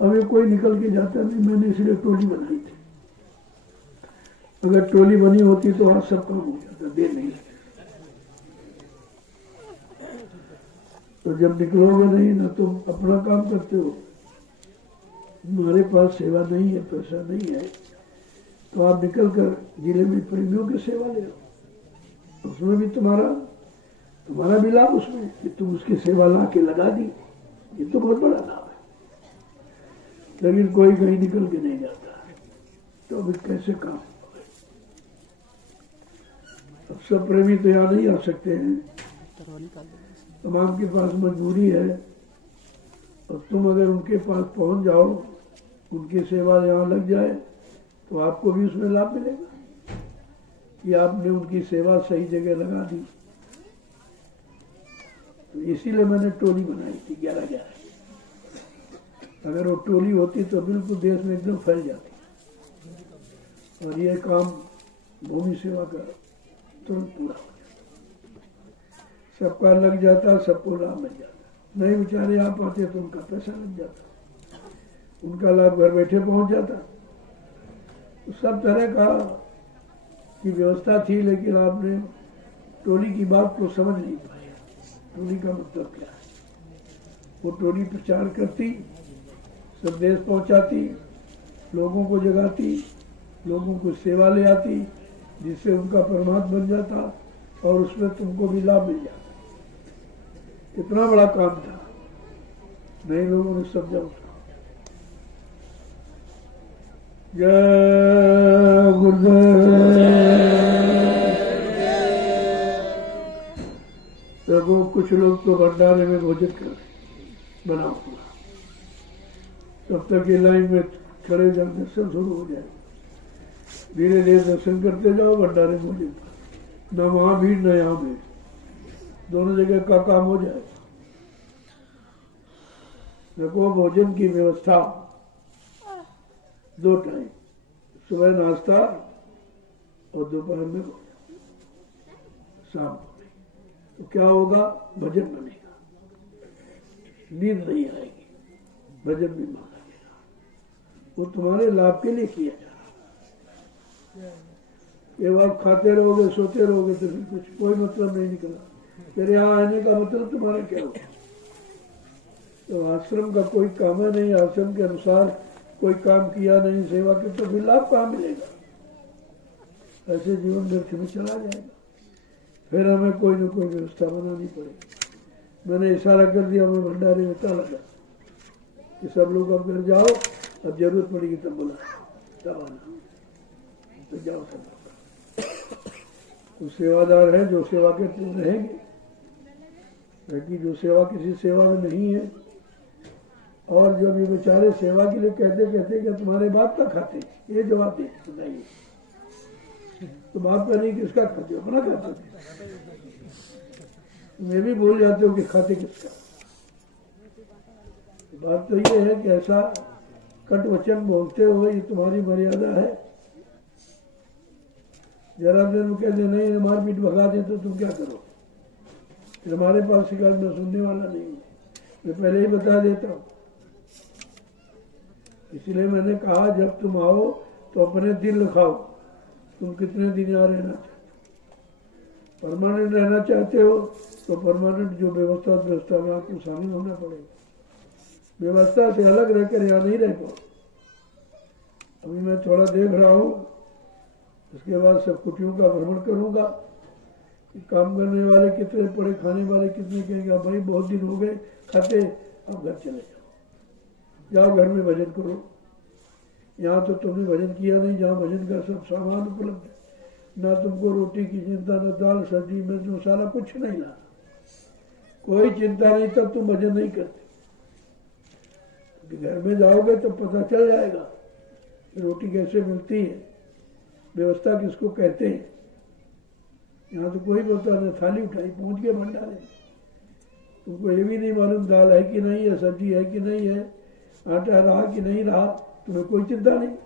अब ये कोई निकल के जाता नहीं, मैंने इसलिए टोली बनाई थी। अगर टोली बनी होती तो आज सब काम हो जाता, देर नहीं लगती। तो जब निकलोगे नहीं ना, तुम अपना काम करते हो, तुम्हारे पास सेवा नहीं है, पैसा नहीं है, तो आप निकल कर जिले में प्रेमियों की सेवा ले लो, उसमें भी तुम्हारा भी लाभ उसमें कि तुम उसकी सेवा ला के लगा दी, ये तो बहुत बड़ा लाभ है। लेकिन कोई कहीं निकल के नहीं जाता, तो अभी कैसे काम? अब सब प्रेमी तो यहाँ नहीं आ सकते हैं, तमाम के पास मजबूरी है, और तुम अगर उनके पास पहुंच जाओ, उनकी सेवा यहाँ लग जाए, तो आपको भी उसमें लाभ मिलेगा कि आपने उनकी सेवा सही जगह लगा दी। तो इसीलिए मैंने टोली बनाई थी 11-11। अगर वो टोली होती तो बिल्कुल देश में एकदम फैल जाती, और ये काम भूमि सेवा का तुरंत पूरा हो जाता, सबका लग जाता, सबको लाभ मिल जाता। नहीं बेचारे आ पाते तो उनका पैसा लग जाता, उनका लाभ घर बैठे पहुंच जाता। तो सब तरह का की व्यवस्था थी, लेकिन आपने टोली की बात को समझ नहीं पाया। टोली का मतलब क्या है? वो टोली प्रचार करती, संदेश पहुंचाती, लोगों को जगाती, लोगों को सेवा ले आती, जिससे उनका परमात्मा बन जाता, और उसमें तुमको भी लाभ मिल जाता। इतना बड़ा काम था, नए लोगों ने समझा उसको। जय गुरुदेव। देखो कुछ लोग तो भंडारे में भोजन कर बना हुआ, तब तक ये लाइन में खड़े जाओ, दर्शन शुरू हो जाए, धीरे धीरे दर्शन करते जाओ, भंडारे भोजन न वहां भीड़ न यहाँ भीड़, दोनों जगह का काम हो जाए। देखो भोजन की व्यवस्था 2 टाइम, सुबह नाश्ता और दोपहर में भोजन, शाम को नहीं। तो क्या होगा? भजन बनेगा, नींद नहीं आएगी, भजन भी मांगा जाएगा, वो तुम्हारे लाभ के लिए किया जा रहा है। ये आप खाते रहोगे, सोते रहोगे तो फिर कुछ कोई मतलब नहीं निकला। फिर यहाँ आने का मतलब तुम्हारा क्या होगा? तो आश्रम का कोई काम है नहीं, आश्रम के अनुसार कोई काम किया नहीं, सेवा की, तो फिर लाभ कहाँ मिलेगा? ऐसे जीवन व्यर्थ में चला जाएगा। फिर हमें कोई न कोई व्यवस्था बनानी पड़ेगी। मैंने इशारा कर दिया, मैं भंडारे में ताला लगा कि सब लोग अब घर जाओ, अब जरूरत पड़ेगी तब बुला, तब आना, तो जाओ सब लोग। तो सेवादार है, जो सेवा करते रहेंगे, बाकी जो सेवा किसी सेवा में नहीं है, और जो भी बेचारे सेवा के लिए कहते कहते कि तुम्हारे बाप का खाते, ये जवाब दे बताइए, तो बाप का नहीं किसका खाते हो? अपना खाते थे। मैं भी भूल जाते हो कि खाते किसका। बात तो ये है कि ऐसा कट वचन बोलते हो, ये तुम्हारी मर्यादा है। जरा देर में कहते नहीं मारपीट भगा दे तो तुम क्या करो? फिर हमारे पास शिकायत में सुनने वाला नहीं है, मैं पहले ही बता देता हूँ। इसलिए मैंने कहा जब तुम आओ तो अपने दिल लिखाओ, तुम कितने दिन यहाँ रहना चाहते हो। परमानेंट रहना चाहते हो तो परमानेंट जो व्यवस्था में आपको शामिल होना पड़ेगा। व्यवस्था से अलग रहकर यहाँ नहीं रह पाओ। अभी मैं थोड़ा देख रहा हूँ, उसके बाद सब कुटियों का भ्रमण करूंगा। काम करने वाले कितने पड़े, खाने वाले कितने, कहेंगे भाई बहुत दिन हो गए खाते, अब घर चले जाओ घर में भजन करो। यहाँ तो तुमने भजन किया नहीं, जहाँ भजन का सब सामान उपलब्ध है, ना तुमको रोटी की चिंता, न दाल सब्जी मिर्च मसाला कुछ नहीं ला, कोई चिंता नहीं, तब तुम भजन नहीं करते। घर में जाओगे तो पता चल जाएगा रोटी कैसे मिलती है, व्यवस्था किसको कहते हैं। यहाँ तो कोई बोलता नहीं, थाली उठाई पहुंच गए भंडारे, तुमको ये भी नहीं मालूम दाल है कि नहीं है, सब्जी है कि नहीं है, आटा रहा कि नहीं रहा, तुम्हें कोई चिंता नहीं।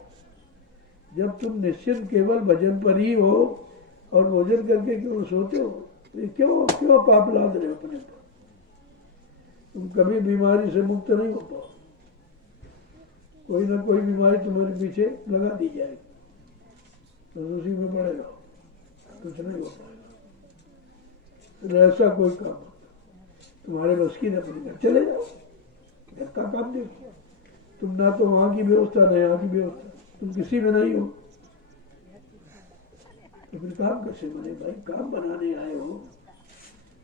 जब तुम निश्चित केवल भजन पर ही हो और भोजन करके केवल सोते हो, तो क्यों पाप लाद रहे हो अपने पर? तुम कभी बीमारी से मुक्त नहीं हो पाओ। कोई ना कोई बीमारी तुम्हारे पीछे लगा दी जाएगी, तो उसी में पड़े रहो, कुछ नहीं हो पाएगा। तो ऐसा कोई काम तुम्हारे बस की न अपने घर चले जाओ, घर का काम देखो। तुम ना तो वहां की व्यवस्था, ना यहाँ की व्यवस्था, तुम किसी में नहीं हो, तो फिर काम कैसे बने भाई? काम बनाने आए हो,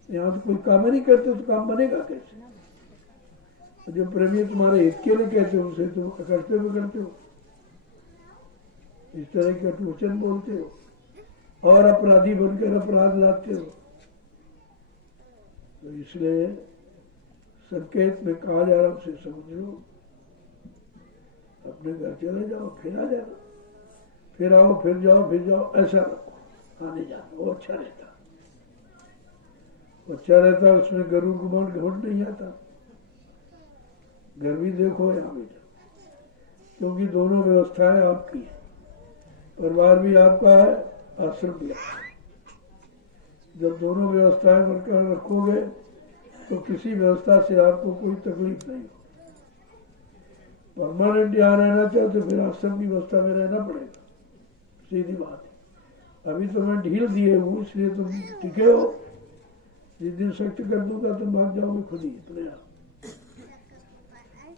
यहाँ तो कोई काम नहीं करते तो काम बनेगा कैसे? तो जो प्रेमी तुम्हारे हित के लिए कहते हो उसे तुम करते हो, इस तरह के वचन बोलते हो और अपराधी बनकर अपराध लाते हो। तो इसलिए संकेत में कहा जा रहा उसे समझ लो, अपने घर चले जाओ, फिर आ जाना, फिर आओ, फिर जाओ, ऐसा रखो, आने जाना, वो अच्छा रहता, उसमें गरु गुमान घमंड नहीं आता। घर भी देखो, यहाँ भी देखो, क्योंकि दोनों व्यवस्थाएं आपकी है, परिवार भी आपका है, आश्रम भी आपका है। जब दोनों व्यवस्थाएं बनकर रखोगे तो किसी व्यवस्था से आपको कोई तकलीफ नहीं हो। परमानेंट यहाँ रहना चाहो तो फिर आश्रम की व्यवस्था में रहना पड़ेगा, सीधी बात है। अभी तो मैं ढील दिए हूँ, इसलिए तुम टिके हो, जिस दिन सख्त कर दूंगा तुम भाग जाओगे खुद ही अपने आप।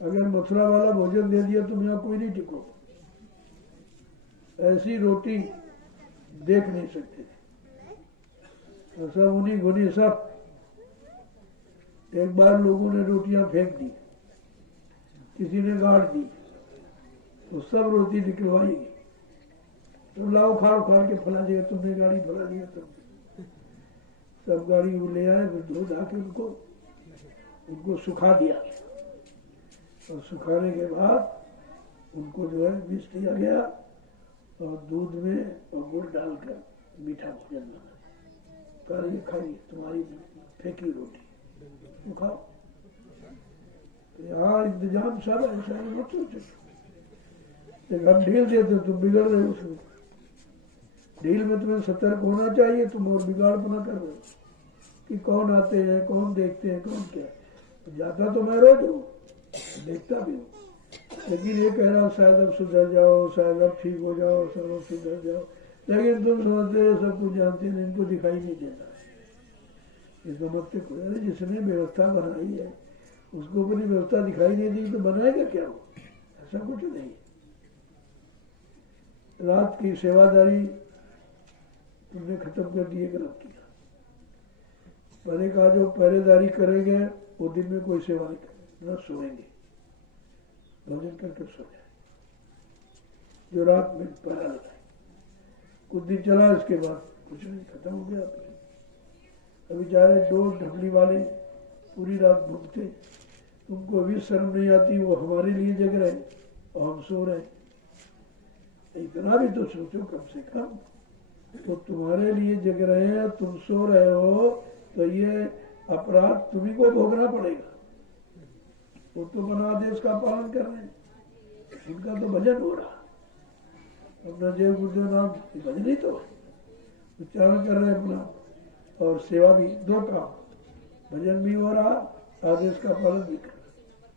अगर मथुरा वाला भोजन दे दिया तुम यहाँ कोई नहीं टिको, ऐसी रोटी देख नहीं सकते थे, सब उन्हीं गुनी सब। एक बार लोगों ने रोटियां फेंक दी, किसी ने गाड़ दी, तो सब रोटी निकलवाई गई, तो लाओ उखाड़ के फैला दिया, तुमने गाड़ी फैला दिया, तुमने सब गाड़ी को ले आए, फिर धो धा के उनको सुखा दिया, और सुखाने के बाद उनको जो है बीज दिया गया और दूध में और गुड़ डालकर मीठा भोजन बना, ये खाइए तुम्हारी फेंकी रोटी, तो खाओ। यहाँ इंतजाम सब ऐसा ही मत सोचो, जब हम ढील देते तुम बिगड़ रहे हो उसमें। ढील में तुम्हें सतर्क होना चाहिए, तुम और बिगाड़पना कर रहे हो कि कौन आते हैं, कौन देखते हैं, कौन क्या। तो जाता तो मैं रोज हूँ, देखता भी हूँ, लेकिन ये कह रहा हूँ शायद अब सुधर जाओ, शायद अब ठीक हो जाओ, सब अब सुधर जाओ, लेकिन तुम समझते हो सब कुछ जानते हैं, इनको दिखाई नहीं देता है। इसका मतलब अरे जिसने व्यवस्था बनाई है उसको अपनी व्यवस्था दिखाई नहीं दी तो बनाएगा क्या वो? ऐसा कुछ नहीं। रात की सेवादारी तुमने खत्म कर दी, गलत किया। मैंने कहा जो पहरेदारी करेंगे वो दिन में कोई सेवा नहीं करेंगे, न सोएंगे, भोजन करके सो जाए। जो रात में पहरा लगाए, कुछ दिन चला, इसके बाद कुछ नहीं, खत्म हो गया। अभी जा रहे दो ढबली वाले पूरी रात भूखते, तुमको अभी शर्म नहीं आती, वो हमारे लिए जग रहे और हम सो रहे। इतना भी तो सोचो कम से कम, तो तुम्हारे लिए जग रहे हैं, तुम सो रहे हो, तो ये अपराध तुम्ही को भोगना पड़ेगा। वो तो बना आदेश का पालन कर रहे हैं, उनका तो भजन हो रहा, अपना जय गुरुदेव नाम भजन ही तो उच्चारण कर रहे हैं अपना, और सेवा भी, दो काम, भजन भी हो रहा, आदेश का पालन भी कर रहा,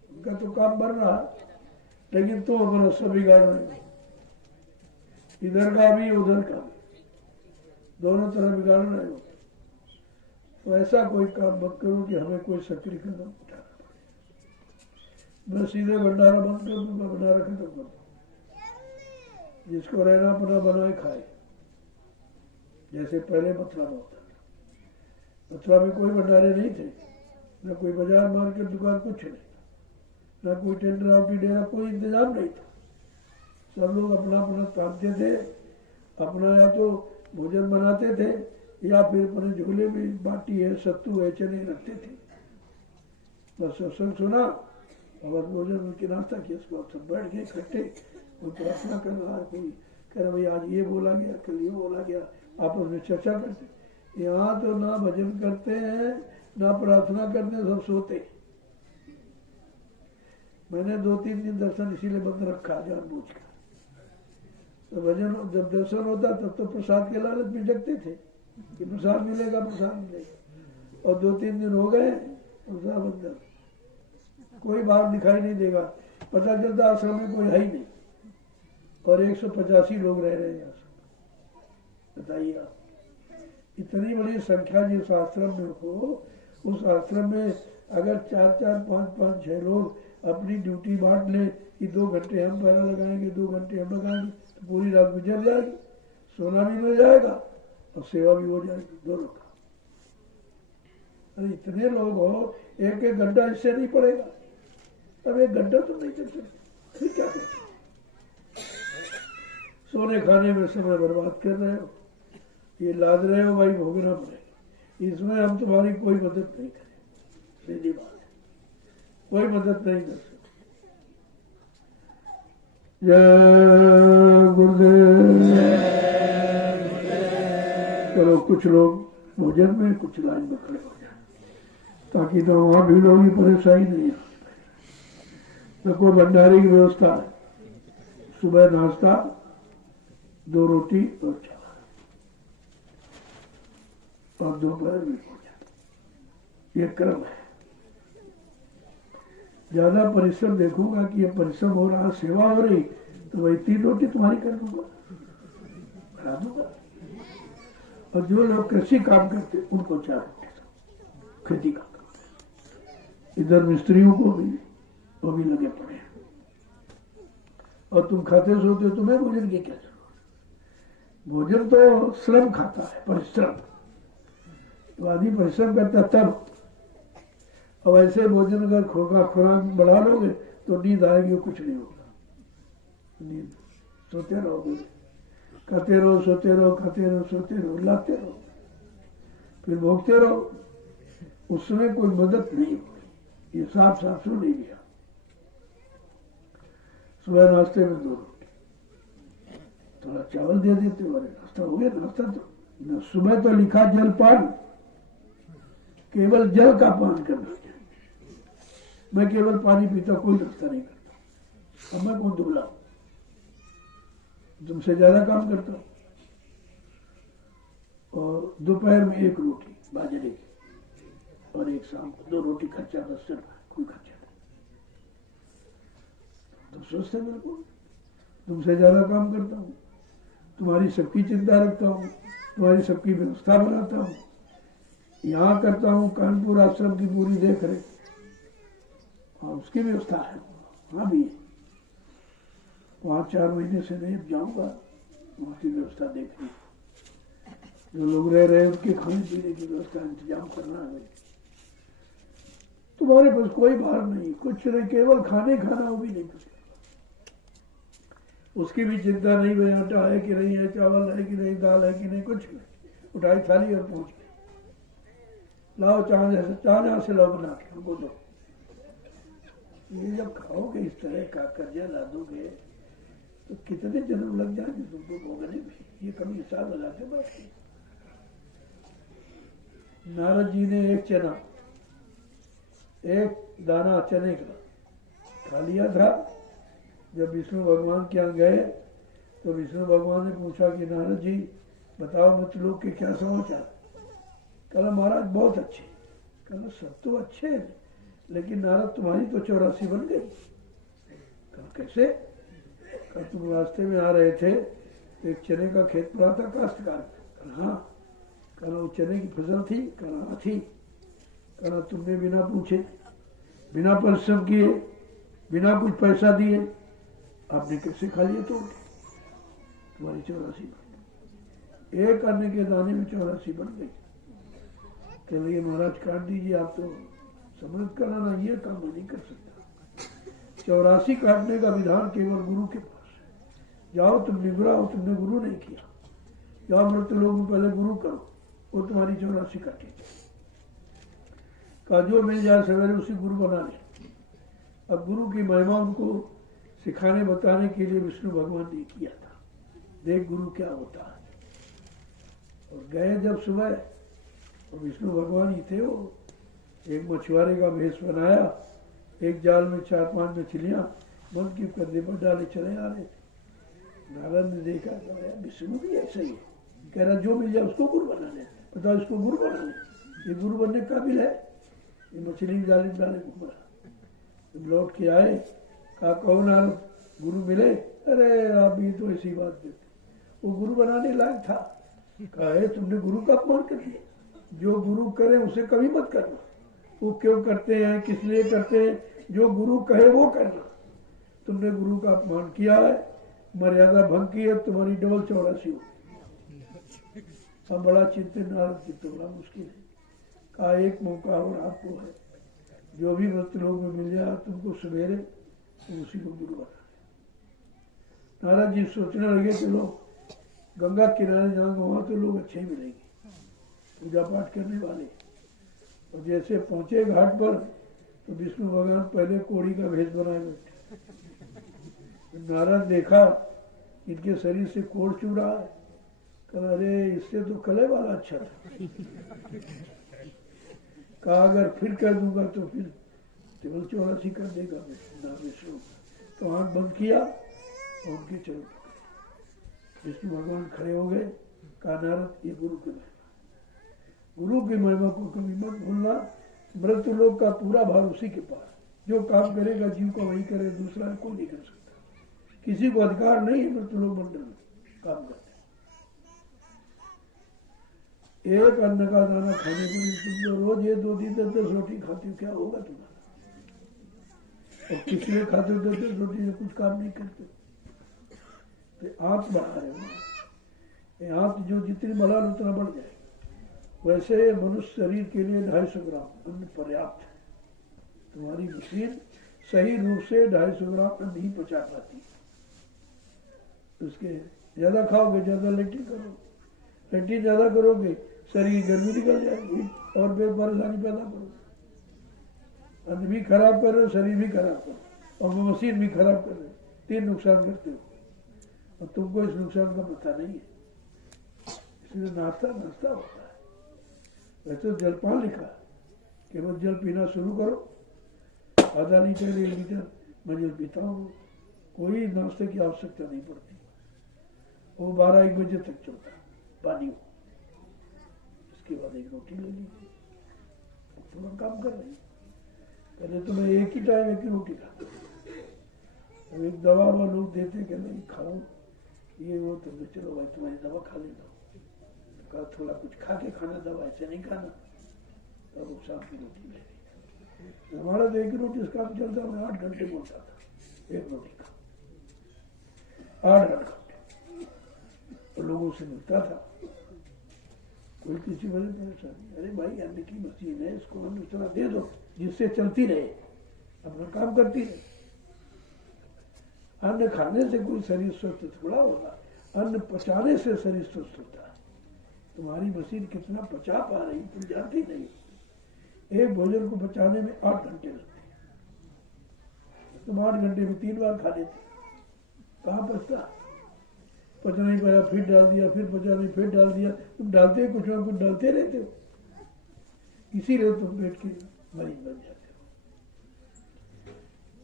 उनका तो काम बन रहा। लेकिन तुम अपना सब बिगाड़ रहे हो, इधर का भी उधर का भी, दोनों तरह बिगाड़ रहे हो। तो ऐसा कोई काम मत करो कि हमें कोई सक्रिय कदम उठाना पड़े। मैं सीधे भंडारा बंद कर दूंगा, भंडारा खत्म कर दूंगा, जिसको रहना अपना बनाए खाए, जैसे पहले मथुरा में होता था। मथुरा में कोई भंडारे नहीं थे, न कोई बाजार मार्केट दुकान, कुछ नहीं, न कोई टेंडर आउटी डेरा, कोई इंतजाम नहीं था। सब लोग अपना अपना तानते थे, अपना या तो भोजन बनाते थे या फिर अपने झोले में बाटी है, सत्तू है, चने रखते थे। बस सत्संग सुना और भोजन उनके नाश्ता किया, उसके बाद सब बैठ गए इकट्ठे, कोई प्रार्थना कर रहा है, कोई कह रहा भाई आज ये बोला गया, कल ये बोला गया, आपस में चर्चा करते। यहाँ तो ना भजन करते हैं ना प्रार्थना करते हैं, सब सोते। मैंने 2-3 दिन दर्शन इसीलिए बंद रखा जानबूझ कर। तो भजन जब दर्शन होता तब तो प्रसाद के लालच में जगते थे कि प्रसाद मिलेगा, प्रसाद मिलेगा, और 2-3 दिन हो गए प्रसाद बंद, कोई बाहर दिखाई नहीं देगा। पता चलता आश्रम में कोई है ही नहीं और 185 लोग रह रहे हैं आश्रम। बताइए आप, इतनी बड़ी संख्या जिस आश्रम में हो, उस आश्रम में अगर 4-4, 5-5, 6 लोग अपनी ड्यूटी बांट लें कि 2 घंटे हम पहरा लगाएंगे, 2 घंटे हम लगाएंगे, तो पूरी रात गुजर जाएगी, सोना भी मिल जाएगा और सेवा भी हो जाएगी दोनों का। अरे इतने लोग हो, 1-1 घंटा इससे नहीं पड़ेगा। अब 1 घंटा तो नहीं कर सकते, फिर क्या करते? सोने खाने में समय बर्बाद कर रहे हो, ये लाद रहे हो, भाई भोगना पड़ेगा। इसमें हम तुम्हारी कोई मदद नहीं करें, सीधी बात है, कोई मदद नहीं कर सकते। जय गुरुदेव। चलो कुछ लोग भोजन में, कुछ लाइन में खड़े हो जाए ताकि तो वहां भीड़ होगी, परेशानी नहीं है। देखो भंडारे की व्यवस्था है, सुबह नाश्ता, 2 रोटी और चावल, और दोपहर में भोजन। ये क्रम है। ज्यादा परिश्रम देखूंगा कि ये परिश्रम हो रहा, सेवा हो रही, तो वही 3 रोटी तुम्हारी कर दूंगा, बना दूंगा। और जो लोग कृषि काम करते उनको 4 रोटी दो, खेती का काम। इधर मिस्त्रियों को भी, वो भी लगे पड़े हैं। और तुम खाते सोते हो, तुम्हें भोजन की क्या जरूरत? भोजन तो श्रम खाता है, परिश्रम। आदमी परिश्रम करता तब। अब ऐसे भोजन अगर खुराक बढ़ा लोगे तो नींद आएगी, कुछ नहीं होगा। नींद सोते रहोगे, खाते रहो, सोते रहो, खाते रहो, सोते रहो, लाते रहो, फिर भोगते रहो, उसमें कोई मदद नहीं होगी। ये साफ साफ सुन नहीं लिया। सुबह नाश्ते में 2 रोटी, थोड़ा चावल दे देते, वाले नाश्ता हो गया। नाश्ता तो सुबह तो लिखा जलपान, केवल जल का पान करना। मैं केवल पानी पीता, कोई नाश्ता नहीं करता। अब मैं कौन दुबला, तुमसे ज्यादा काम करता हूं। और दोपहर में 1 रोटी बाजरे की और 1 शाम को 2 रोटी, खर्चा बस चल रहा है, कोई खर्चा नहीं। तुम सोचते बिल्कुल तुमसे ज्यादा काम करता हूँ, तुम्हारी सबकी चिंता रखता हूँ, तुम्हारी सबकी व्यवस्था बनाता हूँ, यहाँ करता हूँ कानपुर आश्रम की पूरी देख रेख, और उसकी व्यवस्था है वहाँ भी। वहाँ 4 महीने से नहीं जाऊंगा, वहाँ की व्यवस्था देखनी, जो लोग रह रहे हैं उनके खाने पीने की व्यवस्था इंतजाम करना है। तुम्हारे पास कोई भार नहीं, कुछ नहीं, केवल खाने खाना, वो भी नहीं कुछ। उसकी भी चिंता नहीं, भाई आटा है कि नहीं है, चावल है कि नहीं, दाल है कि नहीं, कुछ नहीं। उठाई थाली और पहुंच गए, लाओ चाह जहाँ से लाओ बना के हमको दो। ये जब खाओगे इस तरह का, कर्जा ला दोगे तो कितने जन्म लग जाएंगे तुमको भोगने में, ये कभी हिसाब लगा के बात की। नारद जी ने एक दाना चने का खा लिया था। जब विष्णु भगवान के यहाँ गए तो विष्णु भगवान ने पूछा कि नारद जी बताओ मत लोग के क्या समाचार। कहला महाराज बहुत अच्छे। कहला सब तो अच्छे हैं, लेकिन नारद तुम्हारी तो 84 बन गई। कहला कैसे? कहला तुम रास्ते में आ रहे थे, एक चने का खेत पड़ा था काश्तकार। कहला हाँ। कहला वो चने की फसल थी? कहला हाँ थी। कहला तुमने बिना पूछे, बिना परिश्रम किए, बिना कुछ पैसा दिए आपने कैसे खा लिए? तो तुम्हारी 84 बन गई। एक अन्य के दाने में 84 बन गई। कह रही महाराज काट दीजिए, आप तो समझ कराना, ये काम मैं नहीं कर सकता। 84 काटने का विधान केवल गुरु के पास है। जाओ तुम निगुराओ, तुमने गुरु नहीं किया, जाओ मृत लोगों में पहले गुरु करो, वो तुम्हारी 84 काटेगी। का जो मिल जाए सवेरे उसी गुरु बना ले। अब गुरु की महिमा उनको सिखाने बताने के लिए विष्णु भगवान ने किया था, देख गुरु क्या होता है। और गए जब सुबह, और विष्णु भगवान ही थे, वो एक मछुआरे का भेष बनाया, एक जाल में 4-5 मछलियां मन की कंधे पर डाले चले आ रहे थे। नारद ने देखा, विष्णु भी ऐसा ही है, कह रहा जो मिल जाए उसको गुरु बना ले, बताओ इसको गुरु बना ले, ये गुरु बनने काबिल है। ये मछली डाले घूम रहा। जब लौट के आए, कहा कहो नारद गुरु मिले? अरे आप भी तो ऐसी बात देते, वो गुरु बनाने लायक था। कहा है तुमने गुरु का अपमान कर दिया, जो गुरु करे उसे कभी मत करना। वो क्यों करते हैं, किस लिए करते हैं, जो गुरु कहे वो करना। तुमने गुरु का अपमान किया है, मर्यादा भंग की है, तुम्हारी डबल 84 हो। अब बड़ा चिंतित नारद जी, तो बड़ा मुश्किल है। कहा एक मौका और आपको है, जो भी मृत्यु लोग में मिल जाए तुमको सवेरे तो उसी को गुरु बना। नारद जी सोचने लगे चलो गंगा किनारे जाऊंगा, वहां तो लोग अच्छे ही मिलेंगे, पूजा पाठ करने वाले। और जैसे पहुंचे घाट पर तो विष्णु भगवान पहले कोड़ी का भेष बनाए बैठे। नारद देखा इनके शरीर से कोड़ चू रहा है, कहा अरे इससे तो कले वाला अच्छा था। कहा अगर फिर कर दूंगा तो फिर केवल 84 कर देगा विष्णु। तो आंख बंद किया और उनके चरण पकड़े। विष्णु भगवान खड़े हो गए। कहा नारद ये गुरु की महिमा, गुरु की महिमा को कभी मत भूलना। मृत्यु लोक का पूरा भार उसी के पास, जो काम करेगा जीव को वही करे, दूसरा कोई नहीं कर सकता। किसी को अधिकार नहीं है मृत्यु लोक मंडल में काम करते। एक अन्न का दाना खाने पर तुम तो रोज ये 2 दिन 10 रोटी खाते हो, क्या होगा तुम्हारा? और किस लिए खाते हो 10 रोटी से? कुछ काम नहीं करते, तो आंत बढ़ा रहे हो। आंत जो जितनी बढ़ा उतना बढ़ जाए। वैसे मनुष्य शरीर के लिए 250 ग्राम अन्न पर्याप्त है। तुम्हारी मशीन सही रूप से 250 ग्राम अन्न ही पचा पाती। उसके ज्यादा खाओगे ज्यादा लेटी करो, लेटी ज्यादा करोगे शरीर गर्मी निकल जाएगी और परेशानी पैदा करो। अन्न भी खराब कर रहे हो, शरीर भी खराब करो और मशीन भी खराब कर रहे हो। 3 नुकसान करते हो और तुमको इस नुकसान का पता नहीं है। इसलिए नाश्ता होता है। वैसे जलपान लिखा केवल जल पीना शुरू करो, आधा लीटर 1 लीटर मैं जल पीता हूँ। कोई नाश्ते की आवश्यकता नहीं पड़ती। वो 12-1 बजे तक चलता पानी हो। इसके बाद 1 रोटी ले लीजिए, थोड़ा काम कर रही। पहले तो मैं एक ही टाइम 1 रोटी खाता। अब एक दवा वाला लोग देते कि नहीं खाओ ये वो, तो चलो भाई तुम्हारी दवा खा लेना। कहा थोड़ा कुछ खा के खाना, दवा ऐसे नहीं खाना। तब वो शाम की रोटी ले। हमारा तो 1 रोटी से काम चलता, मैं 8 घंटे बोलता था 1 रोटी का, 8 घंटे। तो लोगों से मिलता था, कोई किसी वजह परेशानी, अरे भाई अन्न की मशीन है, इसको अन्न उतना दे दो जिससे चलती रहे, अपना काम करती रहे। अन्न खाने से कोई शरीर स्वस्थ थोड़ा होगा, अन्न पचाने से शरीर स्वस्थ होता है। तुम्हारी मशीन कितना पचा पा रही तुम जानती नहीं। एक भोजन को पचाने में 8 घंटे लगते हैं। तुम 8 घंटे में 3 बार खा लेते, कहाँ पचता? पचा नहीं पाया फिर डाल दिया, फिर पचा नहीं फिर डाल दिया। तुम डालते कुछ ना कुछ डालते रहते हो, इसीलिए तुम पेट के मरीज बन जाते हो।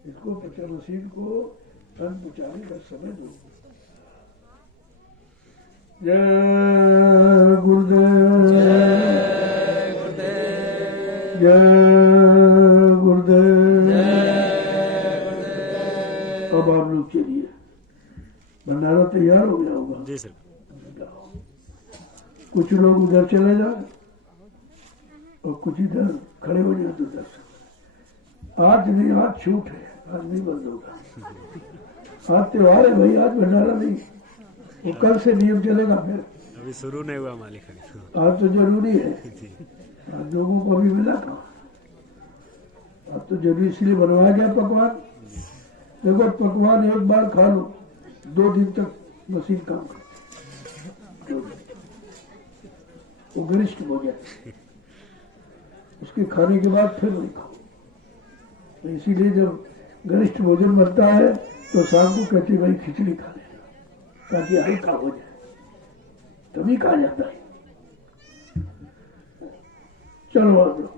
इसको पचा मशीन को अन्न पचाने का समय दो। जय गुरुदेव, जय गुरुदेव। अब आप लोग चलिए, भंडारा तैयार हो गया होगा। जी सर। कुछ लोग उधर चले जाए और कुछ इधर खड़े हो जाए तो दर्शन। आज नहीं, आज छूट है, आज नहीं बंद होगा। आज त्योहार है भाई, आज भंडारा नहीं। वो कल से नियम चलेगा। फिर अभी शुरू नहीं हुआ मालिक। आज तो जरूरी है, आज लोगों को अभी मिला कहाँ। आज तो जरूरी इसलिए बनवाया गया पकवान। देखो पकवान एक बार खा लो, 2 दिन तक मशीन काम करती। वो गरिष्ठ भोजन, उसके खाने के बाद फिर नहीं खाओ। तो इसीलिए जब गरिष्ठ भोजन बनता है तो शाम को कहते भाई खिचड़ी खा लेना ताकि हल्का हो जाए, तभी कहा जाता है। चलो आप लोग